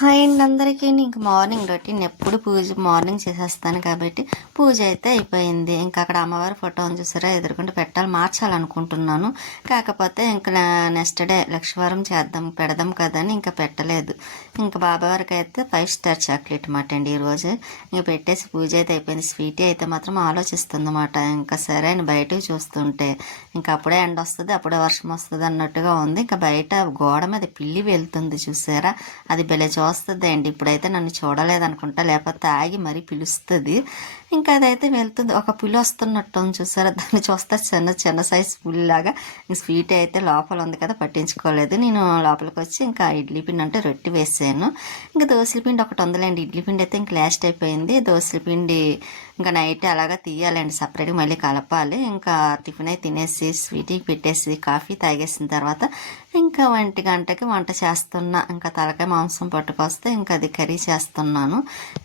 Hi అండి అందరికీ ఇంక మార్నింగ్ రొటీన్ ఎప్పుడు పూజ మార్నింగ్ చేసేస్తాను కాబట్టి పూజ అయితే అయిపోయింది. ఇంకా అక్కడ అమ్మవారి ఫోటో అని చూసారా? ఎదుర్కొంటే పెట్టాలి మార్చాలనుకుంటున్నాను. కాకపోతే ఇంకా నెక్స్ట్ డే లక్షవారం చేద్దాం పెడదాం కదని ఇంకా పెట్టలేదు. ఇంకా బాబావారికి అయితే ఫైవ్ స్టార్ చాక్లెట్ మాట అండి ఈరోజు. ఇంకా పెట్టేసి పూజ అయితే అయిపోయింది. స్వీటీ అయితే మాత్రం ఆలోచిస్తుందన్నమాట. ఇంకా సరే అని బయటకు చూస్తుంటే ఇంకా అప్పుడే ఎండ వస్తుంది అప్పుడే వర్షం వస్తుంది అన్నట్టుగా ఉంది. ఇంకా బయట గోడ మీద పిల్లి వెళ్తుంది చూసారా? అది భలే చూస్తుంది అండి. ఇప్పుడైతే నన్ను చూడలేదనుకుంటా లేకపోతే ఆగి మరీ పిలుస్తుంది. ఇంకా అదైతే వెళ్తుంది. ఒక పులి వస్తున్నట్టు చూసారా? దాన్ని చూస్తే చిన్న చిన్న సైజ్ పులి లాగా స్వీట్ అయితే లోపల ఉంది కదా పట్టించుకోలేదు. నేను లోపలికి వచ్చి ఇంకా ఇడ్లీ పిండి అంటే రొట్టి వేసాను. ఇంకా దోశల పిండి ఒకటి ఉందిలేండి. ఇడ్లీ పిండి అయితే ఇంకా లాస్ట్ అయిపోయింది. దోశల పిండి ఇంకా నైట్ అలాగా తీయాలండి సపరేట్గా మళ్ళీ కలపాలి. ఇంకా టిఫిన్ అయి తినేసి స్వీట్కి పెట్టేసి కాఫీ తాగేసిన తర్వాత ఇంకా ఒంటి గంటకి వంట చేస్తున్నా. ఇంకా తలకాయ మాంసం పట్టుకొస్తే ఇంకా అది కర్రీ చేస్తున్నాను.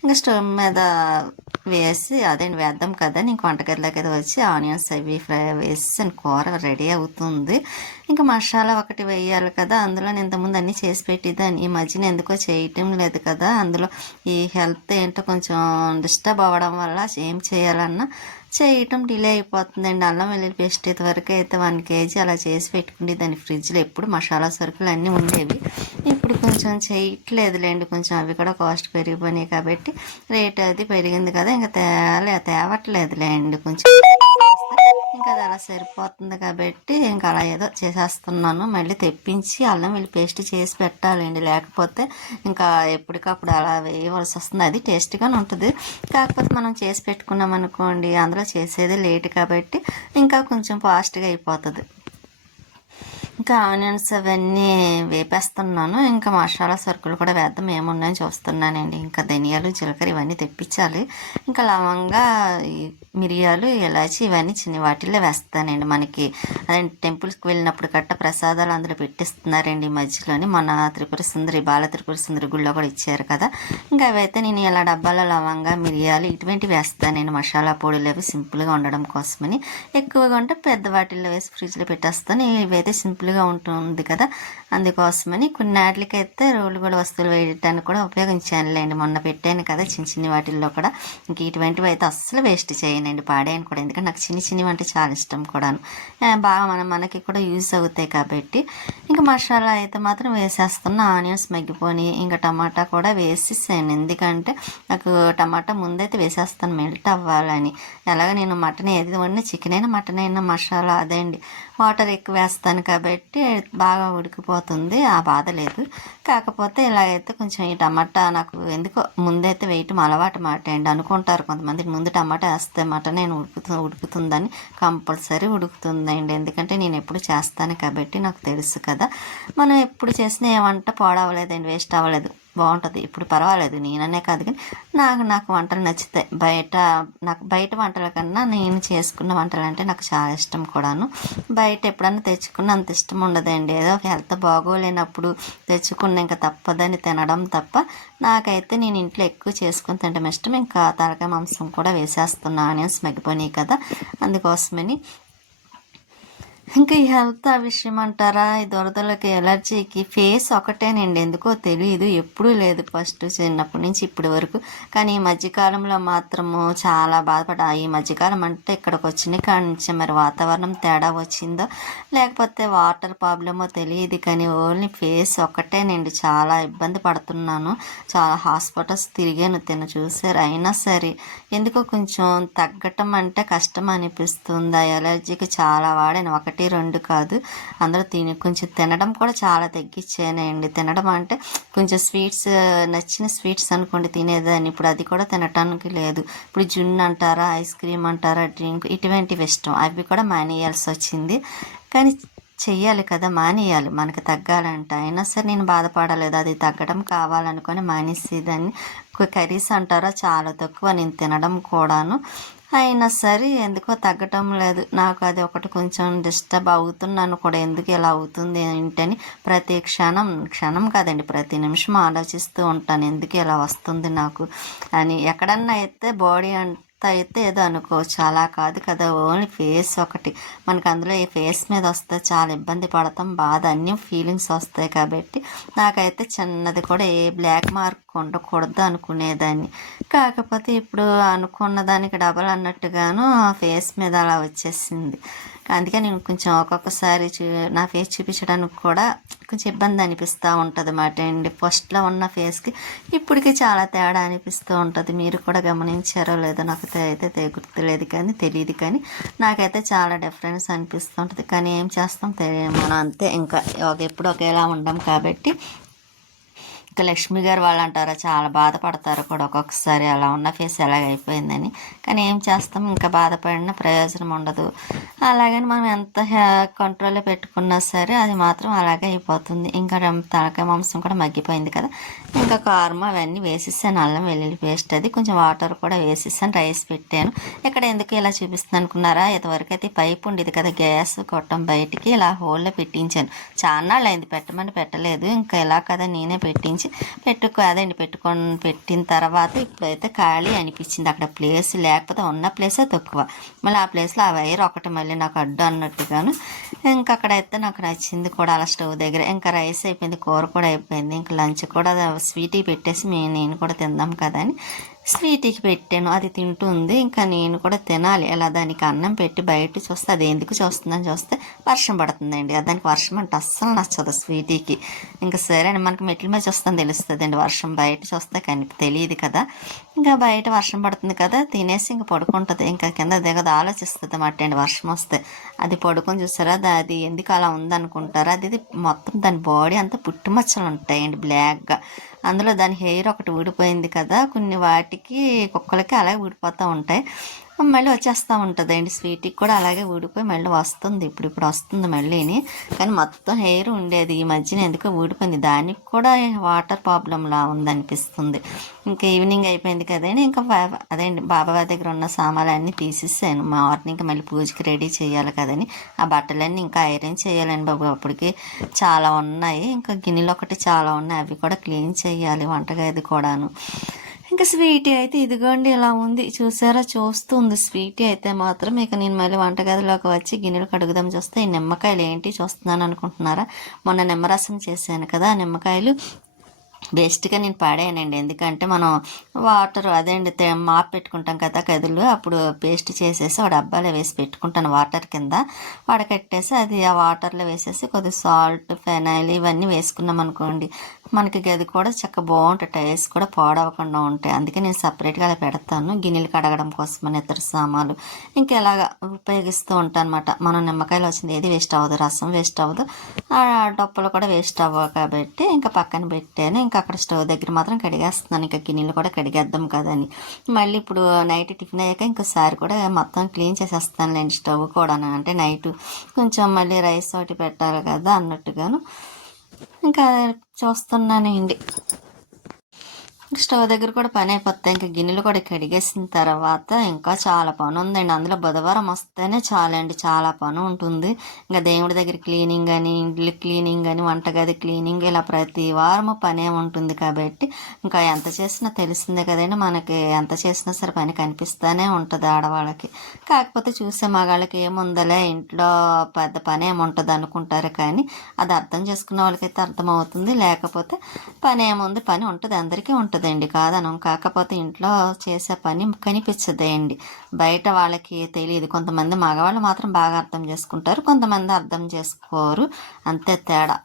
ఇంకా స్టవ్ మీద వేసి అదే వేద్దాం కదా నీకు వంటగదిలోకి అది వచ్చి ఆనియన్స్ అవి ఫ్రై వేసి కూర రెడీ అవుతుంది. ఇంకా మసాలా ఒకటి వేయాలి కదా అందులో నేను ఇంతకుముందు అన్నీ చేసి పెట్టేదాన్ని. ఈ మధ్యన ఎందుకో చేయటం లేదు కదా అందులో ఈ హెల్త్ ఏంటో కొంచెం డిస్టర్బ్ అవ్వడం వల్ల ఏం చేయాలన్నా చేయటం డిలే అయిపోతుందండి. అల్లం వెల్లుల్లి పేస్ట్ అయితే వరకు అయితే వన్ కేజీ అలా చేసి పెట్టుకుంటే దాని ఫ్రిడ్జ్లో ఎప్పుడు మసాలా సరుకులు అన్నీ ఉండేవి. ఇప్పుడు కొంచెం చేయట్లేదులేండి. కొంచెం అవి కూడా కాస్ట్ పెరిగిపోయినాయి కాబట్టి రేట్ అది పెరిగింది కదా. ఇంకా తేలే తేవట్లేదులేండి కొంచెం. ఇంకా అది అలా సరిపోతుంది కాబట్టి ఇంకా అలా ఏదో చేసేస్తున్నాను. మళ్ళీ తెప్పించి అల్లం వెల్లి పేస్ట్ చేసి పెట్టాలండి. లేకపోతే ఇంకా ఎప్పటికప్పుడు అలా వేయవలసి వస్తుంది. అది టేస్ట్గానే ఉంటుంది. కాకపోతే మనం చేసి పెట్టుకున్నాం అనుకోండి అందులో చేసేది లేట్ కాబట్టి ఇంకా కొంచెం ఫాస్ట్గా అయిపోతుంది. ఇంకా ఆనియన్స్ అవన్నీ వేపేస్తున్నాను. ఇంకా మసాలా సరుకులు కూడా వేద్దాం. ఏమున్నాయని చూస్తున్నానండి. ఇంకా ధనియాలు జీలకర్ర ఇవన్నీ తెప్పించాలి. ఇంకా లవంగా మిరియాలు ఇలాచి ఇవన్నీ చిన్న వాటిల్లో వేస్తానండి మనకి. అదే టెంపుల్స్కి వెళ్ళినప్పుడు గట్ట ప్రసాదాలు అందులో పెట్టిస్తున్నారండి ఈ మధ్యలోని. మన త్రిపుర సుందరి బాల త్రిపుర సుందరి గుళ్ళో కూడా ఇచ్చారు కదా. ఇంకా అవైతే నేను ఇలా డబ్బాలో లవంగా మిరియాలు ఇటువంటివి వేస్తానండి. మసాలా పొడులు అవి సింపుల్గా ఉండడం కోసమని. ఎక్కువగా ఉంటే పెద్ద వాటిల్లో వేసి ఫ్రిడ్జ్లో పెట్టేస్తాను. ఇవైతే సింపుల్ సింపుల్గా ఉంటుంది కదా. అందుకోసమని కొన్ని వాటికైతే రోలు కూడా వస్తువులు వేయడానికి కూడా ఉపయోగించానులేండి. మొన్న పెట్టాను కదా చిన్న చిన్న వాటిల్లో కూడా. ఇంక ఇటువంటివి అయితే అస్సలు వేస్ట్ చేయనండి పాడేయను కూడా. ఎందుకంటే నాకు చిన్న చిన్నవి అంటే చాలా ఇష్టం కూడాను. బాగా మనం మనకి కూడా యూజ్ అవుతాయి కాబట్టి. ఇంకా మసాలా అయితే మాత్రం వేసేస్తున్న. ఆనియన్స్ మగ్గిపోని ఇంకా టమాటా కూడా వేసేసాను. ఎందుకంటే నాకు టమాటా ముందైతే వేసేస్తాను మెల్ట్ అవ్వాలని. ఎలాగ నేను మటన్ ఏది వండినా చికెన్ అయినా మటన్ అయినా మసాలా అదే అండి వాటర్ ఎక్కువ వేస్తాను కాబట్టి బాగా ఉడికిపోతుంది. ఆ బాధ లేదు. కాకపోతే అయితే కొంచెం ఈ టమాటా నాకు ఎందుకో ముందైతే వేయటం అలవాటు మాట అండి. అనుకుంటారు కొంతమంది ముందు టమాటా వేస్తే మాట నేను ఉడుకుతు ఉడుకుతుందని కంపల్సరీ ఉడుకుతుందండి. ఎందుకంటే నేను ఎప్పుడు చేస్తాను కాబట్టి నాకు తెలుసు కదా. మనం ఎప్పుడు చేసిన ఏ వంట పాడవలేదండి వేస్ట్ అవ్వలేదు. బాగుంటుంది. ఇప్పుడు పర్వాలేదు నేననే కాదు కానీ నాకు నాకు వంటలు నచ్చుతాయి బయట నాకు బయట వంటల కన్నా నేను చేసుకున్న వంటలు అంటే నాకు చాలా ఇష్టం కూడాను. బయట ఎప్పుడన్నా తెచ్చుకున్న అంత ఇష్టం ఉండదండి. ఏదో హెల్త్ బాగోలేనప్పుడు తెచ్చుకున్న ఇంకా తప్పదని తినడం తప్ప నాకైతే నేను ఇంట్లో ఎక్కువ చేసుకుని తినడం ఇష్టం. ఇంకా తలకాయ మాంసం కూడా వేసేస్తున్నా ఆనియన్స్ మగ్గిపోయినాయి కదా అందుకోసమని ఇంకా ఈ హెల్త్ ఆ విషయం అంటారా ఈ దొరదలకి ఎలర్జీకి ఫేస్ ఒకటేనండి. ఎందుకో తెలియదు ఎప్పుడూ లేదు ఫస్ట్ చిన్నప్పటి నుంచి ఇప్పటి వరకు. కానీ ఈ మధ్యకాలంలో మాత్రము చాలా బాధపడా ఈ మధ్యకాలం అంటే ఇక్కడికి వచ్చిన కానీ మరి వాతావరణం తేడా వచ్చిందో లేకపోతే వాటర్ ప్రాబ్లమో తెలియదు కానీ ఓన్లీ ఫేస్ ఒకటేనండి. చాలా ఇబ్బంది పడుతున్నాను. చాలా హాస్పిటల్స్ తిరిగాను తిన చూసారు. అయినా సరే ఎందుకో కొంచెం తగ్గటం అంటే కష్టం అనిపిస్తుంది? ఆ ఎలర్జీకి చాలా వాడాను. ఒకటి ఒకటి రెండు కాదు. అందులో తిని కొంచెం తినడం కూడా చాలా తగ్గించానండి. తినడం అంటే కొంచెం స్వీట్స్ నచ్చిన స్వీట్స్ అనుకోండి తినేదాన్ని. ఇప్పుడు అది కూడా తినటానికి లేదు. ఇప్పుడు జున్ను అంటారా ఐస్ క్రీమ్ అంటారా డ్రింక్ ఇటువంటివి ఇష్టం. అవి కూడా మానేయాల్సి వచ్చింది. కానీ చెయ్యాలి కదా మానేయాలి. మనకి తగ్గాలంటే. అయినా సరే నేను బాధపడలేదు. అది తగ్గడం కావాలనుకొని మానేసేదాన్ని. కర్రీస్ అంటారా చాలా తక్కువ. నేను తినడం కూడాను. అయినా సరే ఎందుకో తగ్గటం లేదు. నాకు అది ఒకటి కొంచెం డిస్టర్బ్ అవుతున్నాను కూడా. ఎందుకు ఇలా అవుతుంది ఏంటని ప్రతి క్షణం క్షణం కాదండి ప్రతి నిమిషం ఆలోచిస్తూ ఉంటాను. ఎందుకు ఇలా వస్తుంది నాకు అని. ఎక్కడన్నా అయితే బాడీ అంటే అయితే ఏదో అనుకోవచ్చు అలా కాదు కదా. ఓన్లీ ఫేస్ ఒకటి. మనకు అందులో ఈ ఫేస్ మీద వస్తే చాలా ఇబ్బంది పడతాం బాధ అన్ని ఫీలింగ్స్ వస్తాయి కాబట్టి. నాకైతే చిన్నది కూడా ఏ బ్లాక్ మార్క్ ఉండకూడదు అనుకునేదాన్ని. కాకపోతే ఇప్పుడు అనుకున్న దానికి డబల్ అన్నట్టుగాను ఆ ఫేస్ మీద అలా వచ్చేసింది. అందుకే నేను కొంచెం ఒక్కొక్కసారి చూ నా ఫేస్ చూపించడానికి కూడా కొంచెం ఇబ్బంది అనిపిస్తూ ఉంటుంది అన్నమాట. అండి ఫస్ట్లో ఉన్న ఫేస్కి ఇప్పటికి చాలా తేడా అనిపిస్తూ ఉంటుంది. మీరు కూడా గమనించారో లేదో నాకు అయితే గుర్తులేదు కానీ తెలియదు కానీ నాకైతే చాలా డిఫరెన్స్ అనిపిస్తూ ఉంటుంది. కానీ ఏం చేస్తాం తెలియదు మనం అంతే. ఇంకా ఎప్పుడు ఒకేలా ఉండం కాబట్టి ఇంకా లక్ష్మి గారు వాళ్ళు అంటారా చాలా బాధపడతారు కూడా ఒక్కొక్కసారి అలా ఉన్న ఫేస్ ఎలాగైపోయిందని కానీ ఏం చేస్తాం ఇంకా బాధపడిన ప్రయోజనం ఉండదు. అలాగని మనం ఎంత కంట్రోల్లో పెట్టుకున్నా సరే అది మాత్రం అలాగే అయిపోతుంది. ఇంకా తలకాయ మాంసం కూడా మగ్గిపోయింది కదా. ఇంకా కారం అవన్నీ వేసేసాను అల్లం వెల్లుల్లి పేస్ట్ అది కొంచెం వాటర్ కూడా వేసేసాను రైస్ పెట్టాను. ఇక్కడ ఎందుకు ఇలా చూపిస్తుంది అనుకున్నారా? ఇంతవరకు అయితే పైప్ ఉండేది కదా గ్యాస్ కొట్టం బయటికి ఇలా హోల్లో పెట్టించాను. చాలా అయింది పెట్టమని పెట్టలేదు. ఇంకా ఇలా కదా నేనే పెట్టించాను. నుంచి పెట్టుకో అదండి పెట్టుకొని పెట్టిన తర్వాత ఇప్పుడైతే ఖాళీ అనిపించింది అక్కడ ప్లేస్ లేకపోతే ఉన్న ప్లేసే తక్కువ. మళ్ళీ ఆ ప్లేస్లో ఆ వైర్ ఒకటి మళ్ళీ నాకు అడ్డు అన్నట్టుగాను ఇంకా అక్కడైతే నాకు నచ్చింది కూడా అలా స్టవ్ దగ్గర. ఇంకా రైస్ అయిపోయింది కూర కూడా అయిపోయింది. ఇంకా లంచ్ కూడా స్వీటీ పెట్టేసి మేము నేను కూడా తిందాం కదా అని స్వీటీకి పెట్టాను. అది తింటుంది. ఇంకా నేను కూడా తినాలి. అలా దానికి అన్నం పెట్టి బయట చూస్తే అది ఎందుకు చూస్తుందని చూస్తే వర్షం పడుతుందండి. అది దానికి వర్షం అంటే అస్సలు నచ్చదు స్వీటీకి. ఇంకా సరే అని మనకి మెట్ల మీద చూస్తాను తెలుస్తుంది అండి వర్షం బయట చూస్తే కానీ తెలియదు కదా. ఇంకా బయట వర్షం పడుతుంది కదా తినేసి ఇంకా పడుకుంటుంది. ఇంకా కింద దిగదు. ఆలోచిస్తుంది అన్నమాట అండి వర్షం వస్తే. అది పడుకొని చూసారా? అది ఎందుకు అలా ఉందనుకుంటారా? అది మొత్తం దాని బాడీ అంతా పుట్టుమచ్చలు ఉంటాయండి బ్లాక్గా. అందులో దాని హెయిర్ ఒకటి ఊడిపోయింది కదా కొన్ని వాటికి కుక్కలకి అలాగే ఊడిపోతూ ఉంటాయి. మళ్ళీ వచ్చేస్తూ ఉంటుందండి. స్వీట్కి కూడా అలాగే ఊడిపోయి మళ్ళీ వస్తుంది. ఇప్పుడు ఇప్పుడు వస్తుంది మళ్ళీని. కానీ మొత్తం హెయిర్ ఉండేది. ఈ మధ్యన ఎందుకో ఊడిపోయింది. దానికి కూడా వాటర్ ప్రాబ్లంలా ఉందనిపిస్తుంది. ఇంకా ఈవినింగ్ అయిపోయింది కదండి. ఇంకా అదే అదేంటి దగ్గర ఉన్న సామాన్లు అన్నీ తీసేసాను. మార్నింగ్ మళ్ళీ పూజకి రెడీ చేయాలి కదని ఆ బట్టలన్నీ ఇంకా ఐరన్ చేయాలండి బాబు. అప్పటికి చాలా ఉన్నాయి. ఇంకా గిన్నెలు ఒకటి చాలా ఉన్నాయి. అవి కూడా క్లీన్ చేయాలి వంటగది కూడాను. ఇంకా స్వీటీ అయితే ఇదిగోండి ఇలా ఉంది. చూసారా? చూస్తుంది. స్వీటీ అయితే మాత్రం ఇక నేను మళ్ళీ వంటగదిలోకి వచ్చి గిన్నెలు కడుగుదాం చూస్తే ఈ నిమ్మకాయలు ఏంటి చూస్తున్నాను అనుకుంటున్నారా? మొన్న నిమ్మరసం చేశాను కదా ఆ నిమ్మకాయలు. బెస్ట్గా నేను పాడానండి. ఎందుకంటే మనం వాటర్ అదేండి అండి మాప్ పెట్టుకుంటాం కదా కదులు అప్పుడు పేస్ట్ చేసేసి ఒక డబ్బాలో వేసి పెట్టుకుంటాను వాటర్ కింద. వడకట్టేసి అది ఆ వాటర్లో వేసేసి కొద్దిగా సాల్ట్ ఫెనాయిల్ ఇవన్నీ వేసుకున్నాం అనుకోండి మనకి గది కూడా చక్క బాగుంటాయి. టైర్స్ కూడా పాడవకుండా ఉంటాయి. అందుకే నేను సపరేట్గా అలా పెడతాను. గిన్నెలు కడగడం కోసమని ఇతర సామాన్లు. ఇంకా ఇలాగా ఉపయోగిస్తూ ఉంటాను అనమాట మనం నిమ్మకాయలు వచ్చింది ఏది వేస్ట్ అవ్వదు రసం వేస్ట్ అవ్వదు. ఆ డొప్పలు కూడా వేస్ట్ అవ్వవు కాబట్టి ఇంకా పక్కన పెట్టాను. ఇంకా అక్కడ స్టవ్ దగ్గర మాత్రం కడిగేస్తున్నాను. ఇంకా గిన్నెలు కూడా కడిగేద్దాం కదని. మళ్ళీ ఇప్పుడు నైట్ టిఫిన్ అయ్యాక ఇంకోసారి కూడా మొత్తం క్లీన్ చేసేస్తానులేండి స్టవ్ కూడా అంటే నైట్ కొంచెం మళ్ళీ రైస్ ఒకటి పెట్టాలి కదా అన్నట్టుగాను. ఇంకా చూస్తున్నానండి. స్టవ్ దగ్గర కూడా పని అయిపోతాయి ఇంకా గిన్నెలు కూడా కడిగేసిన తర్వాత ఇంకా చాలా పని ఉందండి. అందులో బుధవారం వస్తేనే చాలండి చాలా పని ఉంటుంది. ఇంకా దేవుడి దగ్గర క్లీనింగ్ అని ఇండ్లు క్లీనింగ్ అని వంటగది క్లీనింగ్ ఇలా ప్రతి వారం పనే ఉంటుంది కాబట్టి ఇంకా ఎంత చేసినా తెలిసిందే కదండి. మనకి ఎంత చేసినా సరే పని కనిపిస్తూనే ఉంటుంది ఆడవాళ్ళకి. కాకపోతే చూసే మగాళ్ళకి ఏముందలే ఇంట్లో పెద్ద పని ఏముంటుంది అనుకుంటారు కానీ అది అర్థం చేసుకున్న వాళ్ళకైతే అర్థమవుతుంది. లేకపోతే పని ఏముంది పని ఉంటుంది అందరికీ ఉంటుంది. ఉంటుందండి కాదనం. కాకపోతే ఇంట్లో చేసే పని కనిపించదండి. బయట వాళ్ళకి తెలియదు. కొంతమంది మగవాళ్ళు మాత్రం బాగా అర్థం చేసుకుంటారు. కొంతమంది అర్థం చేసుకోరు. అంతే తేడా.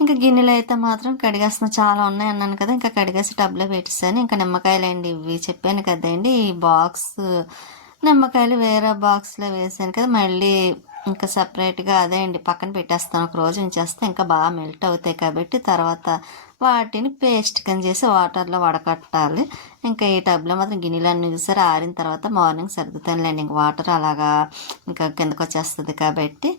ఇంకా గిన్నెలు అయితే మాత్రం కడిగేస్తున్నా. చాలా ఉన్నాయి అన్నాను కదా. ఇంకా కడిగేసి టబ్లో పెట్టేసాను ఇంకా నిమ్మకాయలు అండి ఇవి చెప్పాను కదండి. ఈ బాక్స్ నిమ్మకాయలు వేరే బాక్స్లో వేసాను కదా. మళ్ళీ ఇంకా సపరేట్గా అదే అండి పక్కన పెట్టేస్తాను. ఒక రోజు ఉంచేస్తే ఇంకా బాగా మెల్ట్ అవుతాయి కాబట్టి తర్వాత వాటిని పేస్ట్ కింద చేసి వాటర్లో వడకట్టాలి. ఇంకా ఈ టబ్లో మాత్రం గిన్నెలన్నీ చూసారు? ఆరిన తర్వాత మార్నింగ్ సర్దుతానులేండి. ఇంక వాటర్ అలాగా ఇంకా కిందకు వచ్చేస్తుంది కాబట్టి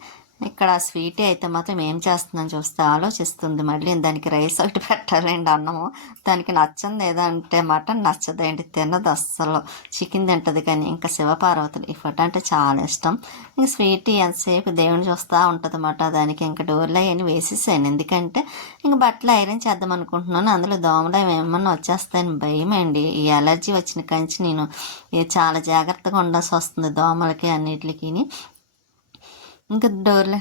ఇక్కడ స్వీట్ అయితే మాత్రం ఏం చేస్తుందని చూస్తే ఆలోచిస్తుంది. మళ్ళీ దానికి రైస్ ఒకటి పెట్టాలండి అన్నము. దానికి నచ్చింది ఏదంటే మటన్ నచ్చదండి. తినదు అస్సలు. చికెన్ తింటది కానీ ఇంకా శివపార్వతులు ఈ ఫోటో అంటే చాలా ఇష్టం. ఇంక స్వీట్ ఎంతసేపు దేవుని చూస్తూ ఉంటుంది అన్నమాట. దానికి ఇంకా డోర్లు అవన్నీ వేసేసాను. ఎందుకంటే ఇంక బట్టలు ఐరన్ చేద్దాం అనుకుంటున్నాను. అందులో దోమలు ఏమన్నా వచ్చేస్తాయని భయం అండి. ఈ అలర్జీ వచ్చిన కంచి నేను చాలా జాగ్రత్తగా ఉండాల్సి వస్తుంది దోమలకి అన్నిటికి ఇంకా డోర్లే.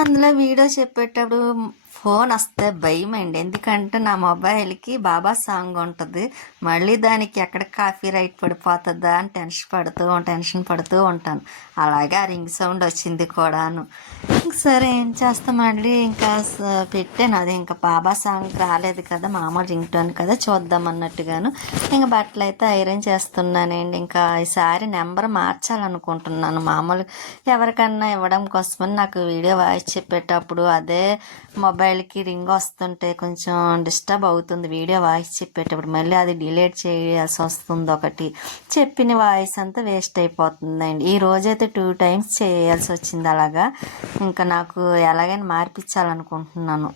అందులో వీడియో చెప్పేటప్పుడు ఫోన్ వస్తే భయం అండి ఎందుకంటే నా మొబైల్కి బాబా సాంగ్ ఉంటుంది. మళ్ళీ దానికి ఎక్కడ కాఫీ రైట్ పడిపోతుందా అని టెన్షన్ పడుతూ టెన్షన్ పడుతూ ఉంటాను. అలాగే ఆ రింగ్ సౌండ్ వచ్చింది కూడాను. సరే ఏం చేస్తామండి? ఇంకా పెట్టాను. అది ఇంకా బాబా సాంగ్ రాలేదు కదా మామూలు రింగ్ టోన్ కదా చూద్దాం అన్నట్టుగాను. ఇంకా బట్టలు అయితే ఐరన్ చేస్తున్నానండి. ఇంకా ఈసారి నెంబర్ మార్చాలనుకుంటున్నాను. మామూలు ఎవరికన్నా ఇవ్వడం కోసమని నాకు వీడియో వాయిస్ చెప్పేటప్పుడు అదే మొబైల్కి రింగ్ వస్తుంటే కొంచెం డిస్టర్బ్ అవుతుంది వీడియో వాయిస్ చెప్పేటప్పుడు. మళ్ళీ అది డిలీట్ చేయాల్సి వస్తుంది ఒకటి. చెప్పిన వాయిస్ అంతా వేస్ట్ అయిపోతుందండి. ఈ రోజైతే టూ టైమ్స్ చేయాల్సి వచ్చింది అలాగా. ఇంకా నాకు ఎలాగైనా మార్పించాలనుకుంటున్నాను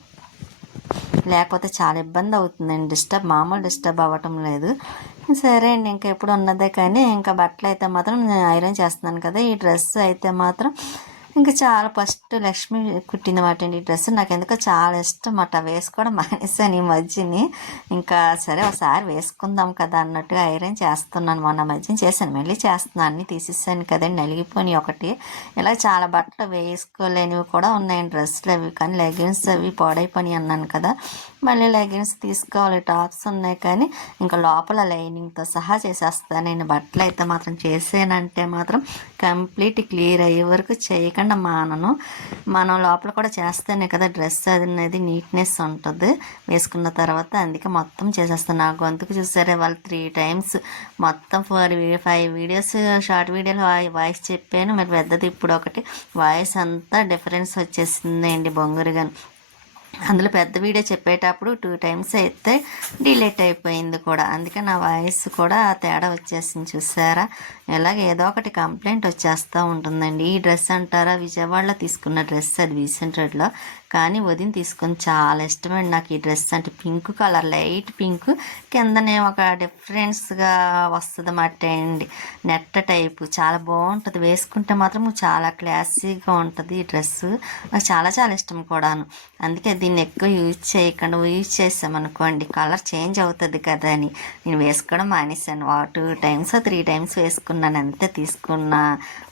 లేకపోతే చాలా ఇబ్బంది అవుతుందండి డిస్టర్బ్ మామూలు డిస్టర్బ్ అవ్వటం లేదు. సరే అండి ఇంకా ఎప్పుడు ఉన్నదే కానీ ఇంకా బట్టలు అయితే మాత్రం నేను ఐరన్ చేస్తున్నాను కదా. ఈ డ్రెస్ అయితే మాత్రం ఇంకా చాలా ఫస్ట్ లక్ష్మి కుట్టిన మాట ఈ డ్రెస్ నాకు ఎందుకో చాలా ఇష్టం అట వేసుకోవడం మానేసాను ఈ మధ్యని. ఇంకా సరే ఒకసారి వేసుకుందాం కదా అన్నట్టుగా ఐరన్ చేస్తున్నాను. మొన్న మధ్యన చేశాను. మళ్ళీ చేస్తున్నాను అన్నీ తీసేసాను కదండి. నలిగిపోయి ఒకటి. ఇలా చాలా బట్టలు వేసుకోలేనివి కూడా ఉన్నాయి డ్రెస్సులు అవి. కానీ లెగిన్స్ అవి పాడైపోయి అన్నాను కదా. మళ్ళీ లెగిన్స్ తీసుకోవాలి టాప్స్ ఉన్నాయి కానీ ఇంకా లోపల లైనింగ్తో సహా చేసేస్తాను నేను బట్టలు అయితే మాత్రం చేసానంటే మాత్రం కంప్లీట్ క్లియర్ అయ్యే వరకు చేయకుండా మానను. మనం లోపల కూడా చేస్తేనే కదా డ్రెస్ అది అనేది నీట్నెస్ ఉంటుంది. వేసుకున్న తర్వాత అందుకే మొత్తం చేసేస్తాను నా గొంతుకు చూసారే వాళ్ళు త్రీ టైమ్స్ మొత్తం ఫోర్ ఫైవ్ వీడియోస్ షార్ట్ వీడియోలో వాయిస్ చెప్పాను. మరి పెద్దది ఇప్పుడు ఒకటి. వాయిస్ అంతా డిఫరెన్స్ వచ్చేసిందండి బొంగురుగాను. అందులో పెద్ద వీడియో చెప్పేటప్పుడు టూ టైమ్స్ అయితే డిలేట్ అయిపోయింది కూడా. అందుకే నా వాయిస్ కూడా తేడా వచ్చేసింది చూసారా? ఇలాగ ఏదో ఒకటి కంప్లైంట్ వచ్చేస్తూ ఉంటుందండి. ఈ డ్రెస్ అంటారా? విజయవాడలో తీసుకున్న డ్రెస్ అది రీసెంట్ కానీ వదిన తీసుకొని చాలా ఇష్టమండి. నాకు ఈ డ్రెస్ అంటే పింక్ కలర్ లైట్ పింక్. కిందనే ఒక డిఫరెన్స్గా వస్తుంది అన్నమాట అండి. నెట్ట టైపు. చాలా బాగుంటుంది. వేసుకుంటే మాత్రం చాలా క్లాసీగా ఉంటుంది ఈ డ్రెస్. నాకు చాలా చాలా ఇష్టం కూడాను. అందుకే దీన్ని ఎక్కువ యూజ్ చేయకుండా యూజ్ చేసామనుకోండి కలర్ చేంజ్ అవుతుంది కదా అని. నేను వేసుకోవడం మానేశాను. టూ టైమ్స్ త్రీ టైమ్స్ వేసుకున్నాను. అంతే తీసుకున్న.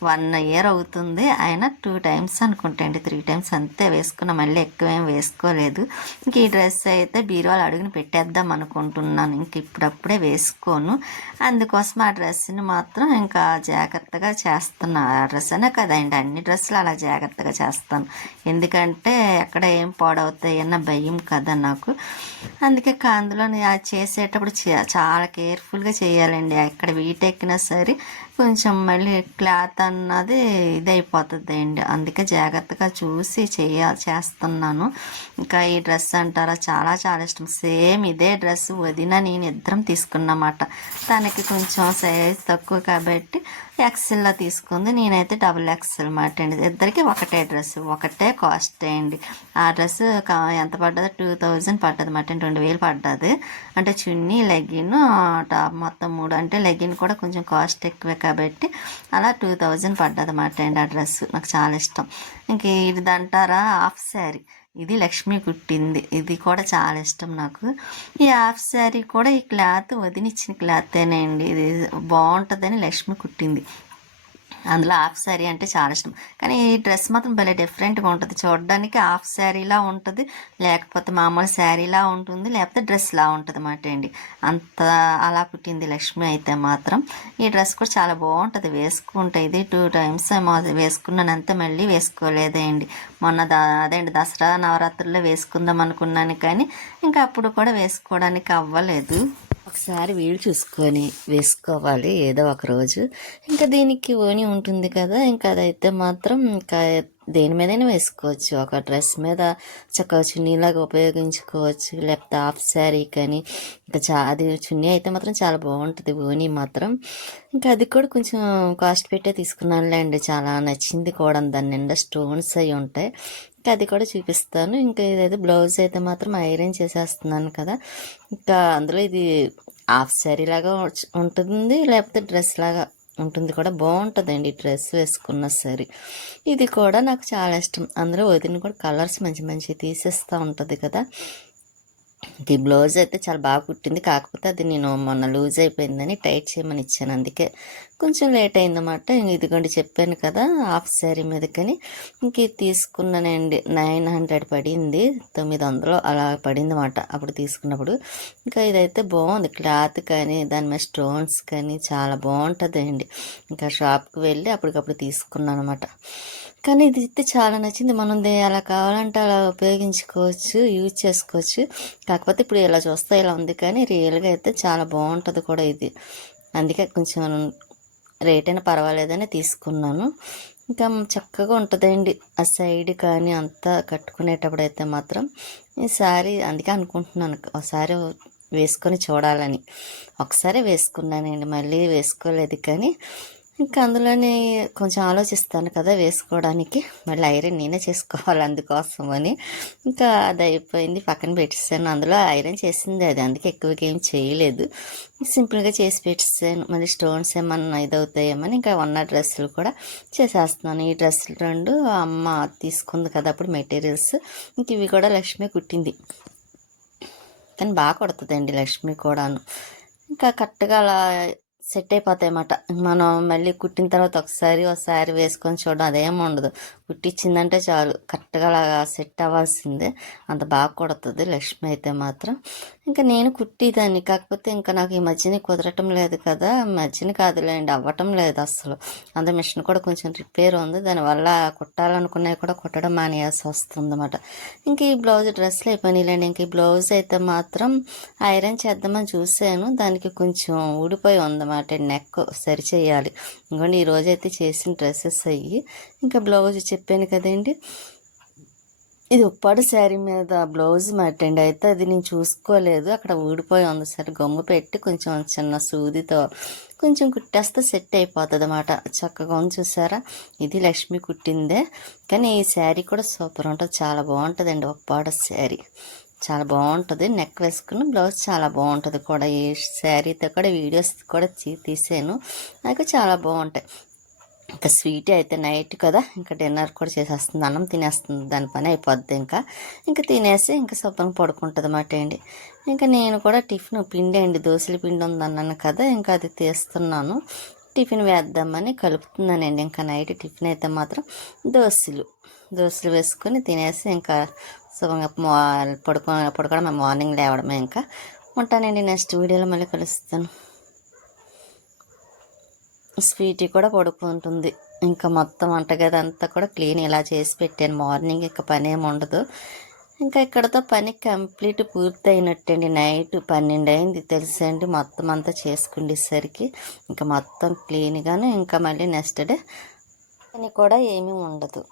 వన్ ఇయర్ అవుతుంది. అయినా టూ టైమ్స్ అనుకుంటా అండి. త్రీ టైమ్స్ అంతే వేసుకున్నా. మళ్ళీ ఎక్కువ ఏం వేసుకోలేదు. ఇంక ఈ డ్రెస్ అయితే బీరువాలు అడుగుని పెట్టేద్దాం అనుకుంటున్నాను. ఇంక ఇప్పుడప్పుడే వేసుకోను. అందుకోసం ఆ డ్రెస్ని మాత్రం ఇంకా జాగ్రత్తగా చేస్తున్నా. ఆ డ్రెస్ అనే కదండి అన్ని డ్రెస్సులు అలా జాగ్రత్తగా చేస్తాను. ఎందుకంటే ఎక్కడ ఏం పాడవుతాయి అన్న భయం కదా నాకు. అందుకే కా- అందులో అది చేసేటప్పుడు చే- చాలా కేర్ఫుల్గా చేయాలండి. ఎక్కడ వీటెక్కినా సరే కొంచెం మళ్ళీ క్లాత్ అన్నది ఇదైపోతుంది అండి అందుకే జాగ్రత్తగా చూసి చేయ చేస్తున్నాను. ఇంకా ఈ డ్రెస్ అంటారా చాలా చాలా ఇష్టం. సేమ్ ఇదే డ్రెస్ వదిన నేను ఇద్దరం తీసుకున్నమాట. తనకి కొంచెం సైజ్ తక్కువ కాబట్టి ఎక్స్ఎల్లో తీసుకుంది. నేనైతే డబుల్ ఎక్స్ఎల్ మాట అండి ఇద్దరికి ఒకటే డ్రెస్ ఒకటే కాస్ట్ అండి. ఆ డ్రెస్ ఎంత పడ్డది? టూ థౌజండ్ పడ్డది మాట రెండు వేలు పడ్డది. అంటే చున్నీ లెగిన్ టాప్ మొత్తం మూడు. అంటే లెగిన్ కూడా కొంచెం కాస్ట్ ఎక్కువే కాబట్టి అలా టూ థౌజండ్ పడ్డది మాట అండి ఆ డ్రెస్ నాకు చాలా ఇష్టం. ఇంక ఇది అంటారా హాఫ్ శారీ. ఇది లక్ష్మి కుట్టింది. ఇది కూడా చాలా ఇష్టం నాకు. ఈ హాఫ్ శారీ కూడా ఈ క్లాత్ వదినిచ్చిన క్లాతేనండి. ఇది బాగుంటుందని లక్ష్మి కుట్టింది. అందులో హాఫ్ శారీ అంటే చాలా ఇష్టం. కానీ ఈ డ్రెస్ మాత్రం భలే డిఫరెంట్గా ఉంటుంది. చూడడానికి హాఫ్ శారీలా ఉంటుంది లేకపోతే మామూలు శారీలా ఉంటుంది లేకపోతే డ్రెస్లా ఉంటుంది అన్నమాట అండి. అంత అలా కుట్టింది లక్ష్మి అయితే మాత్రం. ఈ డ్రెస్ కూడా చాలా బాగుంటుంది. వేసుకుంటే ఇది టూ టైమ్స్ వేసుకున్నాను అంతే మళ్ళీ వేసుకోలేదండి మొన్న దా అదేంటి దసరా నవరాత్రుల్లో వేసుకుందాం అనుకున్నాను కానీ ఇంకా అప్పుడు కూడా వేసుకోవడానికి అవ్వలేదు. ఒకసారి వీలు చూసుకొని వేసుకోవాలి ఏదో ఒక రోజు. ఇంకా దీనికి ఓని ఉంటుంది కదా ఇంకా అదైతే మాత్రం ఇంకా దేని మీదైనా వేసుకోవచ్చు. ఒక డ్రెస్ మీద చక్కగా చున్నీలాగా ఉపయోగించుకోవచ్చు. లేకపోతే హాఫ్ శారీ కానీ ఇంకా చా అది చున్నీ అయితే మాత్రం చాలా బాగుంటుంది. ఓనీ మాత్రం. ఇంకా అది కూడా కొంచెం కాస్ట్ పెట్టే తీసుకున్నానులేండి చాలా నచ్చింది కూడా. దాని నిండా స్టోన్స్ అయి ఉంటాయి. ఇంకా అది కూడా చూపిస్తాను. ఇంకా ఇదైతే బ్లౌజ్ అయితే మాత్రం ఐరన్ చేసేస్తున్నాను కదా. ఇంకా అందులో ఇది హాఫ్ శారీ లాగా ఉంటుంది. లేకపోతే డ్రెస్ లాగా ఉంటుంది కూడా. బాగుంటుందండి ఈ డ్రెస్ వేసుకున్న సరే. ఇది కూడా నాకు చాలా ఇష్టం. అందులో వదిన కూడా కలర్స్ మంచి మంచి తీసేస్తూ ఉంటుంది కదా. ఈ బ్లౌజ్ అయితే చాలా బాగా కుట్టింది. కాకపోతే అది నేను మొన్న లూజ్ అయిపోయిందని టైట్ చేయమని ఇచ్చాను. అందుకే కొంచెం లేట్ అయిందన్నమాట. ఇంక ఇదిగోండి చెప్పాను కదా హాఫ్ శారీ మీదకని. ఇంక ఇది తీసుకున్నానండి. నైన్ హండ్రెడ్ పడింది. తొమ్మిది వందలు అలా పడింది అనమాట అప్పుడు తీసుకున్నప్పుడు. ఇంకా ఇదైతే బాగుంది. క్లాత్ కానీ దాని మీద స్టోన్స్ కానీ చాలా బాగుంటుందండి. ఇంకా షాప్కి వెళ్ళి అప్పటికప్పుడు తీసుకున్నాను అనమాట కానీ ఇది అయితే చాలా నచ్చింది. మనం ఎలా అలా కావాలంటే అలా ఉపయోగించుకోవచ్చు యూజ్ చేసుకోవచ్చు. కాకపోతే ఇప్పుడు ఇలా చూస్తే ఇలా ఉంది కానీ రియల్గా అయితే చాలా బాగుంటుంది కూడా ఇది. అందుకే కొంచెం రేట్ అయినా పర్వాలేదని తీసుకున్నాను. ఇంకా చక్కగా ఉంటుందండి. ఆ సైడ్ కానీ అంతా కట్టుకునేటప్పుడు అయితే మాత్రం ఈ సారీ అందుకే అనుకుంటున్నాను. ఒకసారి వేసుకొని చూడాలని. ఒకసారి వేసుకున్నానండి. మళ్ళీ వేసుకోలేదు కానీ ఇంకా అందులోనే కొంచెం ఆలోచిస్తాను కదా వేసుకోవడానికి. మళ్ళీ ఐరన్ నేనే చేసుకోవాలి అందుకోసం అని ఇంకా అది అయిపోయింది పక్కన పెట్టేసాను అందులో ఐరన్ చేసింది అది అందుకే ఎక్కువగా ఏం చేయలేదు. సింపుల్గా చేసి పెట్టేసాను మళ్ళీ స్టోన్స్ ఏమన్నా ఇదవుతాయేమని ఇంకా ఉన్న డ్రెస్సులు కూడా చేసేస్తున్నాను. ఈ డ్రెస్సులు రెండు అమ్మ తీసుకుంది కదా అప్పుడు మెటీరియల్స్. ఇంక ఇవి కూడా లక్ష్మి కుట్టింది. కానీ బాగా కొడుతుందండి లక్ష్మి కూడాను. ఇంకా కరెక్ట్గా అలా సెట్ అయిపోతాయి అన్నమాట మనం మళ్ళీ కుట్టిన తర్వాత ఒకసారి ఒకసారి వేసుకొని చూడడం అదేం ఉండదు. కుట్టించిందంటే చాలు. కరెక్ట్గా అలాగా సెట్ అవ్వాల్సిందే. అంత బాగా కొడుతుంది లక్ష్మి అయితే మాత్రం. ఇంకా నేను కుట్టేదాన్ని. కాకపోతే ఇంకా నాకు ఈ మధ్యన కుదరటం లేదు కదా. మధ్యన కాదులేండి అవ్వటం లేదు అసలు అంత మిషన్ కూడా కొంచెం రిపేర్ ఉంది. దానివల్ల కుట్టాలనుకున్నవి కూడా కుట్టడం మానేయాల్సి వస్తుంది అన్నమాట ఇంక ఈ బ్లౌజ్ డ్రెస్లు అయిపోయినాయిలేండి. ఇంక ఈ బ్లౌజ్ అయితే మాత్రం ఐరన్ చేద్దామని చూశాను. దానికి కొంచెం ఊడిపోయి ఉందన్నమాట. నెక్ సరి చేయాలి ఇంకోండి ఈ రోజైతే అయితే చేసిన డ్రెస్సెస్ అయ్యి ఇంకా బ్లౌజ్ చెప్పాను కదండి. ఇది ఉప్పాడు శారీ మీద బ్లౌజ్ మట్టండి అయితే అది నేను చూసుకోలేదు. అక్కడ ఊడిపోయి ఉంది సరే. గమ్ము పెట్టి కొంచెం చిన్న సూదితో కొంచెం కుట్టేస్తే సెట్ అయిపోతుంది అనమాట చక్కగా ఉంది చూసారా? ఇది లక్ష్మి కుట్టిందే. కానీ ఈ శారీ కూడా సూపర్ ఉంటుంది. చాలా బాగుంటుందండి ఉప్పాడు శారీ. చాలా బాగుంటుంది. నెక్ వేసుకుని బ్లౌజ్ చాలా బాగుంటుంది కూడా. ఈ శారీతో కూడా వీడియోస్ కూడా తీ- తీసాను. నాకు చాలా బాగుంటాయి. ఇంకా స్వీట్ అయితే నైట్ కదా ఇంకా డిన్నర్ కూడా చేసేస్తుంది. అన్నం తినేస్తుంది. దాని పని అయిపోద్ది ఇంకా. ఇంకా తినేసి ఇంకా శుభ్రంగా పడుకుంటుంది అన్నమాట అండి. ఇంకా నేను కూడా టిఫిన్ పిండి అండి. దోశల పిండి ఉందన్నాను కదా ఇంకా అది తీస్తున్నాను. టిఫిన్ వేద్దామని కలుపుతున్నానండి. ఇంకా నైట్ టిఫిన్ అయితే మాత్రం దోశలు. దోశలు వేసుకొని తినేసి ఇంకా సో మా- పడుకో పడుకోవడం మార్నింగ్ లేవడమే ఇంకా. ఉంటానండి నెక్స్ట్ వీడియోలో మళ్ళీ కలుస్తాను. స్వీటీ కూడా పడుకుంటుంది. ఇంకా మొత్తం వంటగది అంతా కూడా క్లీన్ ఇలా చేసి పెట్టాను. మార్నింగ్ ఇంకా పని ఏమి ఉండదు. ఇంకా ఇక్కడతో పని కంప్లీట్ పూర్తి అయినట్టండి నైట్ పన్నెండు అయింది తెలుసండి. మొత్తం అంతా చేసుకుండేసరికి ఇంకా మొత్తం క్లీన్గాను ఇంకా మళ్ళీ నెక్స్ట్ డే పని కూడా ఏమీ ఉండదు.